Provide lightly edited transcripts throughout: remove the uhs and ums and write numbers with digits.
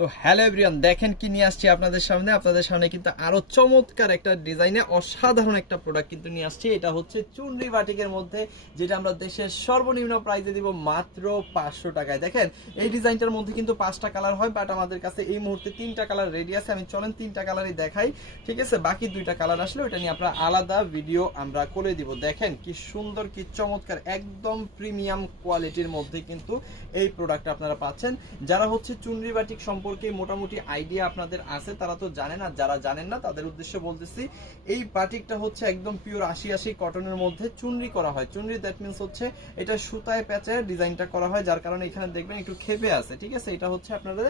তো hello everyone, দেখেন কি নিয়ে আসছি আপনাদের সামনে কিন্তু আরো চমৎকার একটা ডিজাইনে অসাধারণ একটা প্রোডাক্ট কিন্তু নিয়ে আসছি। এটা হচ্ছে চুনরি বাটিকের মধ্যে, যেটা আমরা দেশের সর্বনিম্ন প্রাইসে দিব মাত্র 500 টাকায়। দেখেন এই ডিজাইনটার মধ্যে কিন্তু 5টা কালার হয়, বাট আমাদের কাছে এই মুহূর্তে 3টা কালার রেডি আছে। আমি চলেন 3টা কালারই দেখাই, ঠিক আছে? বাকি 2টা কালার আসলে ওটা নিয়ে আপনারা আলাদা ভিডিও আমরা করে দিব। দেখেন কি সুন্দর, কি চমৎকার, একদম প্রিমিয়াম কোয়ালিটির মধ্যে কিন্তু এই প্রোডাক্ট আপনারা পাচ্ছেন। যারা হচ্ছে চুনরি বাটিক সম্পর্কে মোটামুটি আইডিয়া আপনাদের আছে, তারা তো জানেন, আর যারা জানেন না তাদের উদ্দেশ্যে বলতেছি, এই বাটিকটা হচ্ছে একদম পিওর 80 কটনের মধ্যে চুনরি করা হয়। চুনরি দ্যাট মিনস হচ্ছে এটা সুতায় প্যাচে ডিজাইনটা করা হয়, যার কারণে এখানে দেখবেন একটু খেপে আছে, ঠিক আছে? এটা হচ্ছে আপনাদের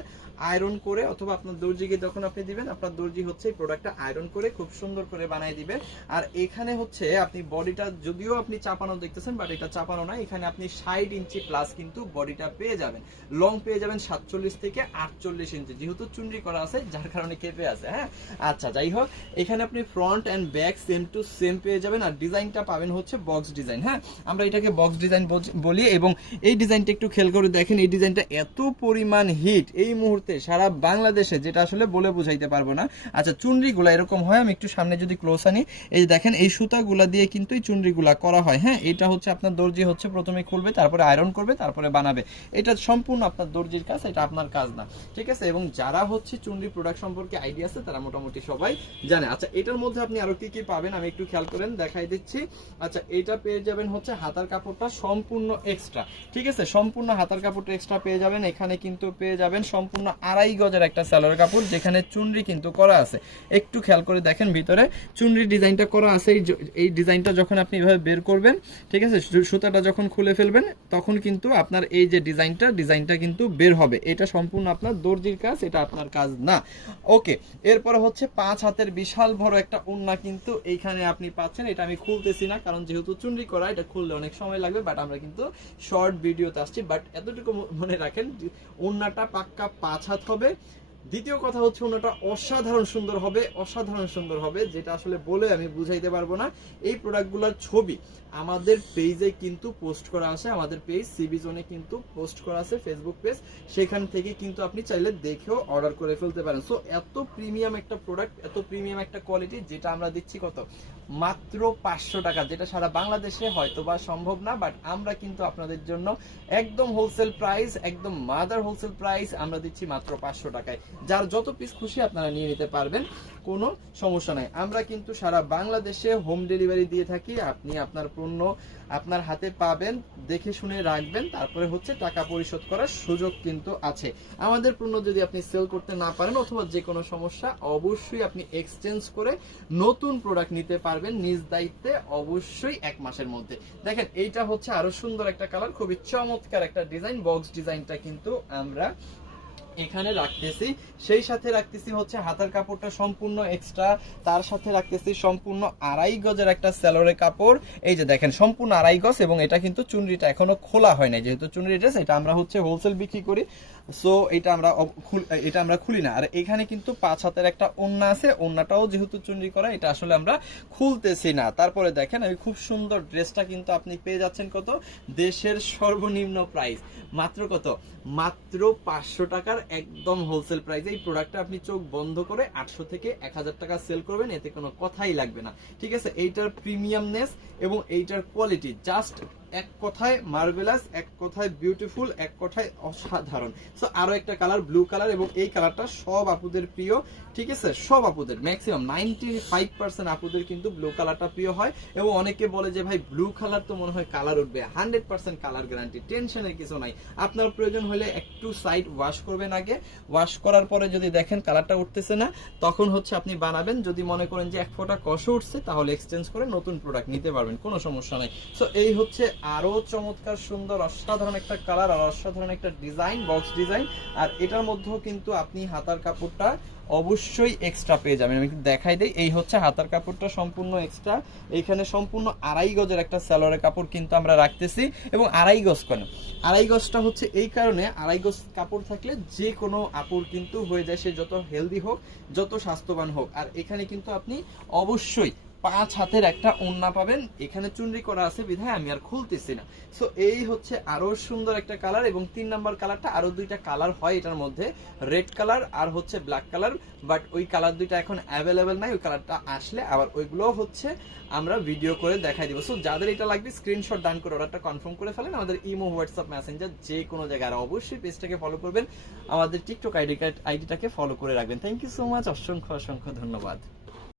আয়রন করে অথবা আপনার দর্জিকে যখন আপনি দিবেন, আপনার দর্জি হচ্ছে এই প্রোডাক্টটা আয়রন করে খুব সুন্দর করে বানিয়ে দিবে। আর এখানে হচ্ছে আপনি বডিটা যদিও আপনি চাপানো দেখতেছেন, বাট এটা চাপানো না, এখানে আপনি 60 ইঞ্চি প্লাস কিন্তু বডিটা পেয়ে যাবেন। লং পেয়ে যাবেন 47 থেকে 48 ইঞ্চি, যেহেতু চুনরি করা আছে যার কারণে কেঁপে আছে। হ্যাঁ, আচ্ছা, যাই হোক, এখানে আপনি front end back same to same পেয়ে যাবেন। আর ডিজাইনটা পাবেন হচ্ছে বক্স ডিজাইন। হ্যাঁ, আমরা এটাকে বক্স ডিজাইন বলি। এবং এই ডিজাইনটা একটু খেয়াল করে দেখেন, এই ডিজাইনটা এত পরিমাণ হিট এই মুহূর্তে সারা বাংলাদেশে, যেটা আসলে বলে বুঝাইতে পারবো না। আচ্ছা, চুনরিগুলা এরকম হয়, আমি একটু সামনে যদি ক্লোজ আনি, এই দেখেন এই সুতাগুলা দিয়ে কিন্তু এই চুনরিগুলা করা হয়। হ্যাঁ, এটা হচ্ছে আপনার দর্জি হচ্ছে প্রথমে খুলবে, তারপরে আয়রন করবে, তারপরে বানাবে। এটা সম্পূর্ণ আপনার দর্জির কাজ, এটা আপনার কাজ না, ঠিক আছে? এবং যারা হচ্ছে চুনরি প্রোডাক্ট সম্পর্কে আইডিয়া আছে তারা মোটামুটি সবাই জানে। আচ্ছা, এটার মধ্যে আপনি আরো কি কি পাবেন আমি একটু খেয়াল করেন, দেখাই দিচ্ছি। আচ্ছা, এটা পেয়ে যাবেন হচ্ছে হাতার কাপড়টা সম্পূর্ণ এক্সট্রা, ঠিক আছে? সম্পূর্ণ হাতার কাপড়টা এক্সট্রা পেয়ে যাবেন। এখানে কিন্তু পেয়ে যাবেন সম্পূর্ণ 2.5 গজের একটা সালোয়ার কাপড়, যেখানে চুনরি কিন্তু করা আছে। একটু খেয়াল করে দেখেন, ভিতরে চুনরি ডিজাইনটা করা আছে। এই ডিজাইনটা যখন আপনি এভাবে বের করবেন, ঠিক আছে, সুতাটা যখন খুলে ফেলবেন, তখন কিন্তু আপনার এই যে ডিজাইনটা কিন্তু বের হবে। এটা সম্পূর্ণ আপনার দর্জির কাজ, এটা আপনার কাজ না। ওকে, এরপরে হচ্ছে 5 হাতের বিশাল বড় একটা ওড়না কিন্তু এইখানে আপনি পাচ্ছেন। এটা আমি খুলতেছি না, কারণ যেহেতু চুনরি করা, এটা খুললে অনেক সময় লাগবে, বাট আমরা কিন্তু শর্ট ভিডিওতে আসছি। বাট এতটুকু মনে রাখেন, ওড়নাটা পাক্কা 5 হাত হবে। দ্বিতীয় কথা হচ্ছে ওনাটা অসাধারণ সুন্দর হবে, যেটা আসলে বলে আমি বুঝাইতে পারবো না। এই প্রোডাক্টগুলোর ছবি আমাদের পেজে কিন্তু পোস্ট করা আছে, আমাদের পেজ সিবি জোনে কিন্তু পোস্ট করা আছে, ফেসবুক পেজ, সেখান থেকে কিন্তু আপনি চাইলে দেখেও অর্ডার করে ফেলতে পারেন। সো এত প্রিমিয়াম একটা প্রোডাক্ট, এত প্রিমিয়াম একটা কোয়ালিটি, যেটা আমরা দিচ্ছি কত? মাত্র 500 টাকা, যেটা সারা বাংলাদেশে হয়তো বা সম্ভব না, বাট আমরা কিন্তু আপনাদের জন্য একদম হোলসেল প্রাইস, একদম মাদার হোলসেল প্রাইস আমরা দিচ্ছি মাত্র 500 টাকায়। যার যত পিস খুশি আপনারা নিয়ে নিতে পারবেন, কোনো সমস্যা নাই। আমরা কিন্তু সারা বাংলাদেশে হোম ডেলিভারি দিয়ে থাকি। আপনি আপনার পণ্য আপনার হাতে পাবেন, দেখে শুনে রাখবেন, তারপরে হচ্ছে টাকা পরিশোধ করার সুযোগ কিন্তু আছে। আমাদের পণ্য যদি আপনি সেল করতে না পারেন অথবা যে কোনো সমস্যা, অবশ্যই আপনি এক্সচেঞ্জ করে নতুন প্রোডাক্ট নিতে পারবেন নিজ দায়িত্বে, অবশ্যই 1 মাসের মধ্যে। দেখেন এইটা হচ্ছে আরো সুন্দর একটা কালার, খুবই চমৎকার একটা ডিজাইন। বক্স ডিজাইনটা কিন্তু আমরা এখানে রাখতেছি, সেই সাথে রাখতেছি হচ্ছে হাতার কাপড়টা সম্পূর্ণ এক্সট্রা, তার সাথে রাখতেছি সম্পূর্ণ 2.5 গজের একটা সালোয়ারের কাপড়। এই যে দেখেন সম্পূর্ণ 2.5 গজ, এবং এটা কিন্তু চুনরিটা এখনো খোলা হয় না, যেহেতু চুনরি ড্রেস, এটা আমরা হচ্ছে হোলসেল বিক্রি করি, সো এটা আমরা খুলি না। আর এখানে কিন্তু 5 হাতের একটা ওড়না আছে, ওড়নাটাও যেহেতু চুনরি করা, এটা আসলে আমরা খুলতেছি না। তারপরে দেখেন এই খুব সুন্দর ড্রেসটা কিন্তু আপনি পেয়ে যাচ্ছেন কত? দেশের সর্বনিম্ন প্রাইস মাত্র কত? মাত্র 500 টাকার একদম হোলসেল প্রাইসে। এই প্রোডাক্টটা আপনি চোখ বন্ধ করে 800 থেকে 1000 টাকা সেল করবেন, এতে কোনো কথাই লাগবে না, ঠিক আছে? এইটার প্রিমিয়ামনেস এবং এইটার কোয়ালিটি জাস্ট এক কথায় মার্ভেলাস, এক কথায় বিউটিফুল, এক কথায় অসাধারণ। সো আরো একটা কালার, ব্লু কালার, এবং এই কালারটা সব আপুদের প্রিয়, ঠিক আছে? সব আপুদের, ম্যাক্সিমাম 95% আপুদের কিন্তু ব্লু কালারটা প্রিয় হয়। এবং অনেকে বলে যে ভাই ব্লু কালার তো মনে হয় কালার উঠবে, 100% কালার গ্যারান্টি, টেনশনের কিছু নাই। আপনার প্রয়োজন হলে একটু সাইড ওয়াশ করবেন আগে, ওয়াশ করার পরে যদি দেখেন কালারটা উঠতেছে না, তখন হচ্ছে আপনি বানাবেন। যদি মনে করেন যে 1 ফোঁটা কষে উঠছে, তাহলে এক্সচেঞ্জ করে নতুন প্রোডাক্ট নিতে পারবেন, কোনো সমস্যা নাই। সো এই হচ্ছে আরো চমৎকার সুন্দর অসাধারণ একটা কালার আর অসাধারণ একটা ডিজাইন, বক্স ডিজাইন। আর এটার মধ্যেও কিন্তু আপনি হাতার কাপড়টা অবশ্যই এক্সট্রা পেয়ে যাবেন। আমি দেখাই দেই, এই হচ্ছে হাতার কাপড়টা সম্পূর্ণ এক্সট্রা। এইখানে সম্পূর্ণ 2.5 গজের একটা সালোয়ারের কাপড় কিন্তু আমরা রাখতেছি। এবং 2.5 গজ কেন? 2.5 গজটা হচ্ছে এই কারণে, 2.5 গজ কাপড় থাকলে যে কোনো আপুর কিন্তু হয়ে যায়, সে যত হেলদি হোক, যত স্বাস্থ্যবান হোক। আর এখানে কিন্তু আপনি অবশ্যই 5 হাতের একটা ওড়না পাবেন, এখানে চুনরি করা আছে বিধায় আমি আর খুলতেছি না। সো এই হচ্ছে আরো সুন্দর একটা কালার, এবং 3 নাম্বার কালারটা আরো দুইটা কালার হয় এটার মধ্যে, রেড কালার আর হচ্ছে ব্ল্যাক কালার, বাট ওই কালার দুইটা এখন অ্যাভেলেবেল নাই, ওই কালারটা আসলে আবার ওইগুলো হচ্ছে আমরা ভিডিও করে দেখাই দিব। সো যাদের এটা লাগবে স্ক্রিনশট ডান করে অর্ডারটা কনফার্ম করে ফেলেন, আমাদের ইমো, হোয়াটসঅ্যাপ, মেসেঞ্জার যে কোনো জায়গায়। আর অবশ্যই পেজটাকে ফলো করবেন, আমাদের টিকটক আইডিটাকে ফলো করে রাখবেন। থ্যাংক ইউ সো মাচ, অসংখ্য অসংখ্য ধন্যবাদ।